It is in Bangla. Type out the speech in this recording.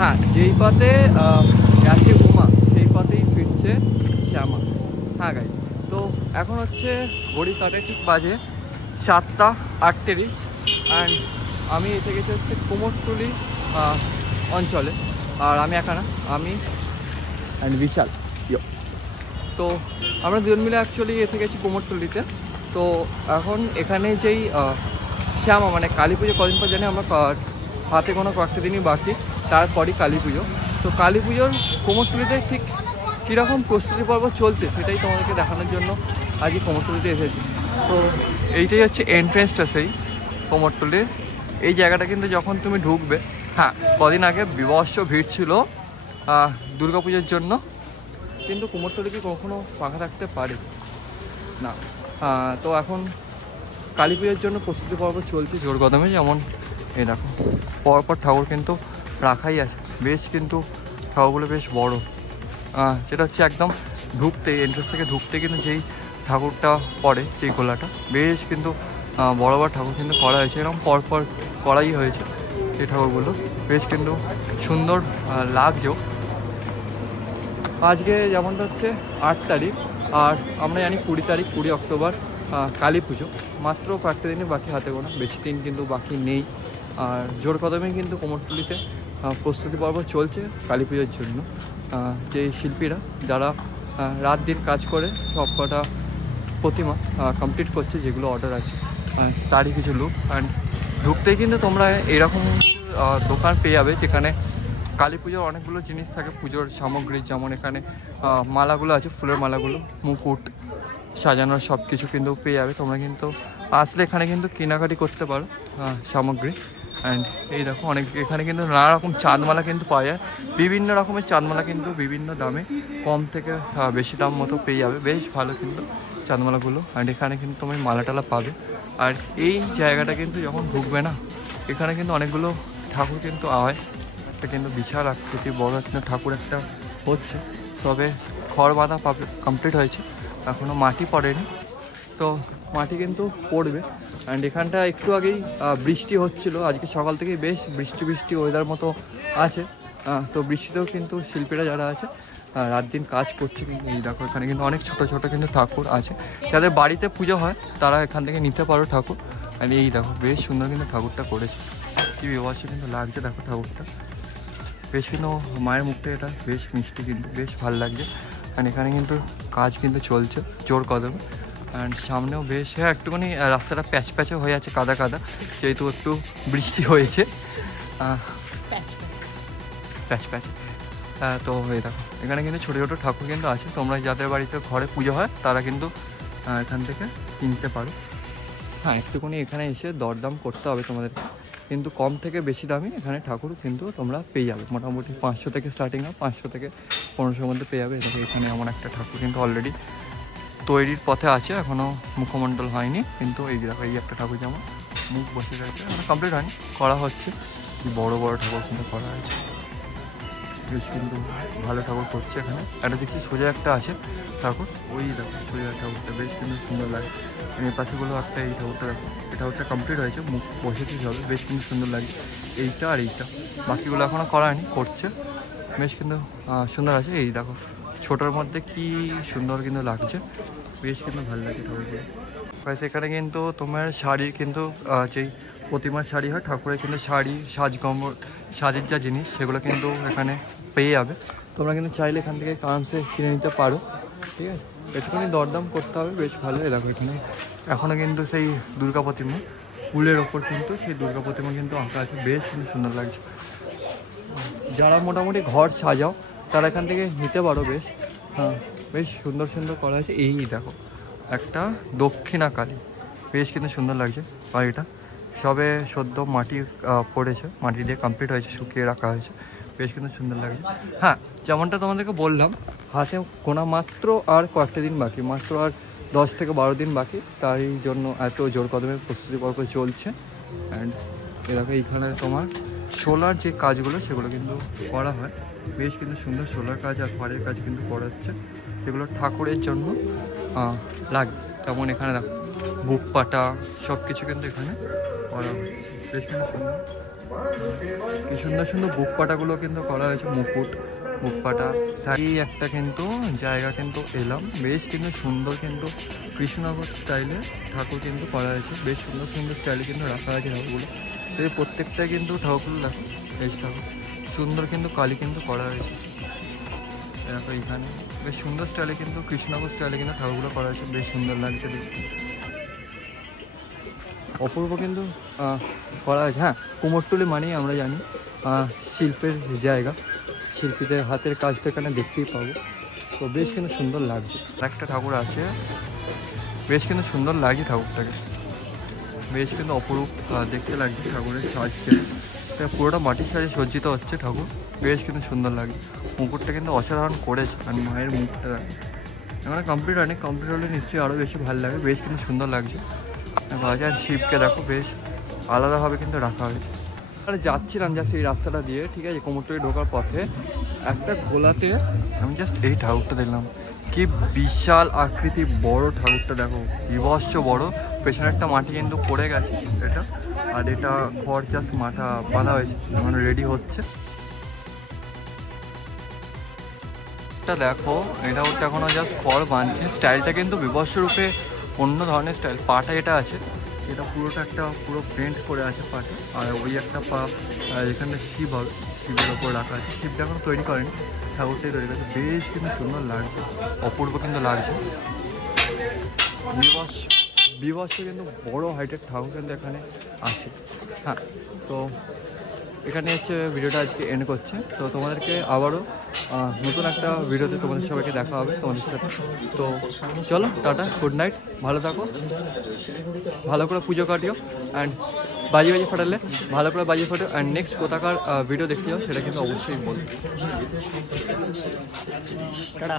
হ্যাঁ, যেই পথে গেছে উমা সেই পথেই ফিরছে শ্যামা। হ্যাঁ গাইজ, তো এখন হচ্ছে ঘড়ি কাটে ঠিক বাজে 7:38 অ্যান্ড আমি এসে গেছি হচ্ছে কুমোরটুলি অঞ্চলে। আর আমি আমি অ্যান্ড বিশাল তো আমরা দুজন মিলে অ্যাকচুয়ালি এসে গেছি কুমোরটুলিতে। তো এখন এখানে যেই শ্যামা মানে কালী পুজো কদিন পর জানি আমরা, হাতে কোনো কয়েকটা দিনই বাকি, তারপরই কালী পুজো। তো কালী পুজোর কুমোরটুলিতে ঠিক কীরকম প্রস্তুতি পর্ব চলছে সেটাই তোমাদেরকে দেখানোর জন্য আজকে কুমোরটুলিতে এসেছি। তো এইটাই হচ্ছে এন্ট্রেন্সটা সেই কুমোরটুলির। এই জায়গাটা কিন্তু যখন তুমি ঢুকবে, হ্যাঁ কদিন আগে বিভৎস ভিড় ছিল দুর্গা পুজোর জন্য, কিন্তু কুমোরটুলি কি কখনো ফাঁকা থাকতে পারে না। তো এখন কালী পুজোর জন্য প্রস্তুতি পর্ব চলছে জোর কদমে। যেমন এই দেখো পরপর ঠাকুর কিন্তু রাখাই আছে, বেশ কিন্তু ঠাকুরগুলো বেশ বড়। যেটা হচ্ছে একদম ঢুকতে এন্ট্রেন্স থেকে ঢুকতে কিন্তু যেই ঠাকুরটা পড়ে সেই গোলাটা বেশ কিন্তু বড় বড় ঠাকুর কিন্তু করা হয়েছে, এরকম পরপর করাই হয়েছে এই ঠাকুরগুলো, বেশ কিন্তু সুন্দর লাগছেও। আজকে যেমনটা হচ্ছে 8 তারিখ, আর আমরা জানি 20 তারিখ 20 অক্টোবর কালী পুজো। মাত্র কয়েকটা দিনই বাকি, হাতে গোনা, বেশি দিন কিন্তু বাকি নেই। আর জোর কদমে কিন্তু কুমোরটুলিতে প্রস্তুতি পর্ব চলছে কালী পুজোর জন্য। যে শিল্পীরা যারা রাত দিন কাজ করে সব কটা প্রতিমা কমপ্লিট করছে, যেগুলো অর্ডার আছে তারই কিছু লুক। অ্যান্ড ঢুকতেই কিন্তু তোমরা এরকম দোকান পেয়ে যাবে যেখানে কালী পুজোর অনেকগুলো জিনিস থাকে, পুজোর সামগ্রী। যেমন এখানে মালাগুলো আছে, ফুলের মালাগুলো, মুকুট সাজানোর সব কিছু কিন্তু পেয়ে যাবে। তোমরা কিন্তু আসলে এখানে কিন্তু কেনাকাটি করতে পারো সামগ্রী। অ্যান্ড এই দেখো অনেক এখানে কিন্তু নানা রকম চাঁদমালা কিন্তু পাওয়া যায়, বিভিন্ন রকমের চাঁদমালা কিন্তু বিভিন্ন দামে, কম থেকে বেশি দাম মতো পেয়ে যাবে, বেশ ভালো কিন্তু চাঁদমালাগুলো। অ্যান্ড এখানে কিন্তু তুমি মালা টালা পাবে। আর এই জায়গাটা কিন্তু যখন ঢুকবে না, এখানে কিন্তু অনেকগুলো ঠাকুর কিন্তু হয়, এটা কিন্তু বিশাল আকৃতি বড় একটা ঠাকুর একটা হচ্ছে, তবে খড় বাঁধা কমপ্লিট হয়েছে, এখনও মাটি পড়েনি, তো মাটি কিন্তু পড়বে। অ্যান্ড এখানটা একটু আগেই বৃষ্টি হচ্ছিল, আজকে সকাল থেকেই বেশ বৃষ্টি ওয়েদার মতো আছে। তো বৃষ্টিতেও কিন্তু শিল্পীরা যারা আছে রাত দিন কাজ করছে। কিন্তু এই দেখো এখানে কিন্তু অনেক ছোট ছোট কিন্তু ঠাকুর আছে, যাদের বাড়িতে পুজো হয় তারা এখান থেকে নিতে পারো ঠাকুর। আর এই দেখো বেশ সুন্দর কিন্তু ঠাকুরটা করেছে, কি বিভৎস কিন্তু লাগছে দেখো ঠাকুরটা, বেশ কিন্তু মায়ের মুখটা এটা বেশ মিষ্টি কিন্তু বেশ ভালো লাগছে। আর এখানে কিন্তু কাজ কিন্তু চলছে জোর কদমে। অ্যান্ড সামনেও বেশ একটুখানি রাস্তাটা প্যাচে হয়ে আছে, কাদা যেহেতু একটু বৃষ্টি হয়েছে প্যাচ। তো এই দেখো এখানে কিন্তু ছোটো ছোটো ঠাকুর কিন্তু আছে, তোমরা যাদের বাড়িতে ঘরে পুজো হয় তারা কিন্তু এখান থেকে কিনতে পারো। হ্যাঁ একটুখানি এখানে এসে দরদাম করতে হবে তোমাদেরকে, কিন্তু কম থেকে বেশি দামে এখানে ঠাকুর কিন্তু তোমরা পেয়ে যাবে। মোটামুটি 500 থেকে স্টার্টিং হয়, 500 থেকে 1500 মধ্যে পেয়ে যাবে। এখানে এমন একটা ঠাকুর কিন্তু অলরেডি তৈরির পথে আছে, এখনও মুখমণ্ডল হয়নি, কিন্তু এই দেখো এই একটা ঠাকুর যেমন মুখ বসে গেছে, এখনো কমপ্লিট হয়নি, করা হচ্ছে। বড় ঠাকুর কিন্তু করা হয়েছে, বেশ কিন্তু ভালো ঠাকুর করছে। এখানে একটা দেখছি সোজা একটা আছে ঠাকুর, ওই দেখো সোজা ঠাকুরটা বেশ কিন্তু সুন্দর লাগে। এই পাশেগুলো একটা এই ঠাকুরটা দেখো, এই ঠাকুরটা কমপ্লিট হয়েছে, মুখ বসেছি হবে, বেশ কিন্তু সুন্দর লাগে এইটা। আর এইটা বাকিগুলো এখনও করা হয়নি, করছে, বেশ কিন্তু সুন্দর আছে। এই দেখো ছোটোর মধ্যে কি সুন্দর কিন্তু লাগছে, বেশ কিন্তু ভালো লাগে ঠাকুরগুলো। সেখানে কিন্তু তোমার শাড়ি কিন্তু যেই প্রতিমার শাড়ি হয়, ঠাকুরের কিন্তু শাড়ি সাজের যা জিনিস সেগুলো কিন্তু এখানে পেয়ে যাবে। তোমরা কিন্তু চাইলে এখান থেকে আরামসে কিনে নিতে পারো, ঠিক আছে। একটুখানি দরদাম করতে হবে, বেশ ভালো দেখো। এখানে এখনও কিন্তু সেই দুর্গা প্রতিমা, ফুলের ওপর কিন্তু সেই দুর্গা প্রতিমা কিন্তু আঁকা আছে, বেশ কিন্তু সুন্দর লাগছে। যারা মোটামুটি ঘর সাজাও তারা এখান থেকে নিতে পারো, বেশ বেশ সুন্দর করা আছে। এই দেখো একটা দক্ষিণা কালী, বেশ কিন্তু সুন্দর লাগছে বাড়িটা, সবে সদ্য মাটি পড়েছে, মাটি দিয়ে কমপ্লিট হয়েছে, শুকিয়ে রাখা হয়েছে, বেশ কিন্তু সুন্দর লাগছে। হ্যাঁ যেমনটা তোমাদেরকে বললাম, হাতে গোনা মাত্র আর কয়েকটা দিন বাকি, মাত্র আর 10 থেকে 12 দিন বাকি, তাই জন্য এত জোর কদমে প্রস্তুতি পর্ব চলছে। অ্যান্ড এরকম এইখানে তোমার সোলার যে কাজগুলো সেগুলো কিন্তু করা হয়, বেশ কিন্তু সুন্দর সোলার কাজ আর পাড়ের কাজ কিন্তু করা হচ্ছে, যেগুলো ঠাকুরের জন্য লাগে। তেমন এখানে দেখো বুক পাটা সব কিছু কিন্তু এখানে করা হচ্ছে, বেশ কিন্তু সুন্দর। কি সুন্দর সুন্দর বুক পাটাগুলো কিন্তু করা হয়েছে, মুকুট বুক পাটা। এই একটা কিন্তু জায়গা কিন্তু এলাম, বেশ কিন্তু সুন্দর কিন্তু কৃষ্ণনগর স্টাইলে ঠাকুর কিন্তু করা হয়েছে, বেশ সুন্দর সুন্দর স্টাইলে কিন্তু রাখা হয়েছে ঠাকুরগুলো। এই প্রত্যেকটা কিন্তু ঠাকুরগুলো দেখো, বেশ ঠাকুর সুন্দর কিন্তু কালী কিন্তু করা হয়েছে। দেখো এইখানে বেশ সুন্দর স্টাইলে কিন্তু কৃষ্ণনগর স্টাইলে কিন্তু ঠাকুরগুলো করা হয়েছে, বেশ সুন্দর লাগছে দেখতে, অপূর্ব কিন্তু করা হয়েছে। হ্যাঁ, কুমোরটুলি মানেই আমরা জানি শিল্পের জায়গা, শিল্পীদের হাতের কাজটা এখানে দেখতেই পাবো। তো বেশ কিন্তু সুন্দর লাগছে। একটা ঠাকুর আছে, বেশ কিন্তু সুন্দর লাগছে ঠাকুরটাকে, বেশ কিন্তু অপরূপ দেখতে লাগছে ঠাকুরের সাজকে। পুরোটা মাটির সাজে সজ্জিত হচ্ছে ঠাকুর, বেশ কিন্তু সুন্দর লাগে। মুকুটটা কিন্তু অসাধারণ করেছে, আর মায়ের মুখটা এখানে কমপ্লিট হয়নি, কমপ্লিট হলে নিশ্চয়ই আরও বেশি ভালো লাগে, বেশ কিন্তু সুন্দর লাগছে। আর শিবকে দেখো বেশ আলাদাভাবে কিন্তু রাখা হয়েছে। আর যাচ্ছিলাম জাস্ট এই রাস্তাটা দিয়ে, ঠিক আছে, কুমোরটুলি ঢোকার পথে একটা গোলাতে আমি জাস্ট এই ঠাকুরটা দেখলাম, কি বিশাল আকৃতির বড় ঠাকুরটা দেখো, বিভৎস বড়। পেছনে একটা মাটি কিন্তু পড়ে গেছে এটা, আর এটা খড় জাস্ট মাথা বাঁধা হয়েছে, মানে রেডি হচ্ছে। এটা দেখো, এটা হচ্ছে এখনো জাস্ট খড় বাঁধছে, স্টাইলটা কিন্তু বিভৎস রূপে অন্য ধরনের স্টাইল। পাটা এটা আছে, এটা পুরোটা একটা পুরো পেন্ট করে আছে পাটা, আর ওই একটা পা এখানে শিব হবে, শিবের ওপর রাখা আছে। শিবটা এখনো তৈরি করেনি, ঠাকুরটাই তৈরি করেছে, বেশ কিন্তু সুন্দর লাগছে, অপূর্ব কিন্তু লাগছে। বিভৎস কিন্তু বড় হাইটের ঠাকুর কিন্তু এখানে আছে। হ্যাঁ, তো এখানে হচ্ছে ভিডিওটা আজকে এন্ড করছে। তো তোমাদেরকে আবারও নতুন একটা ভিডিওতে তোমাদের সবাইকে দেখা হবে তোমাদের সাথে। তো চলো টাটা, গুড নাইট, ভালো থাকো, ভালো করে পুজো কাটিও, অ্যান্ড বাজি ফাটালে ভালো করে বাজি ফাটো। অ্যান্ড নেক্সট কোথাকার ভিডিও দেখতে যাও সেটা কিন্তু অবশ্যই বলবো। টাটা।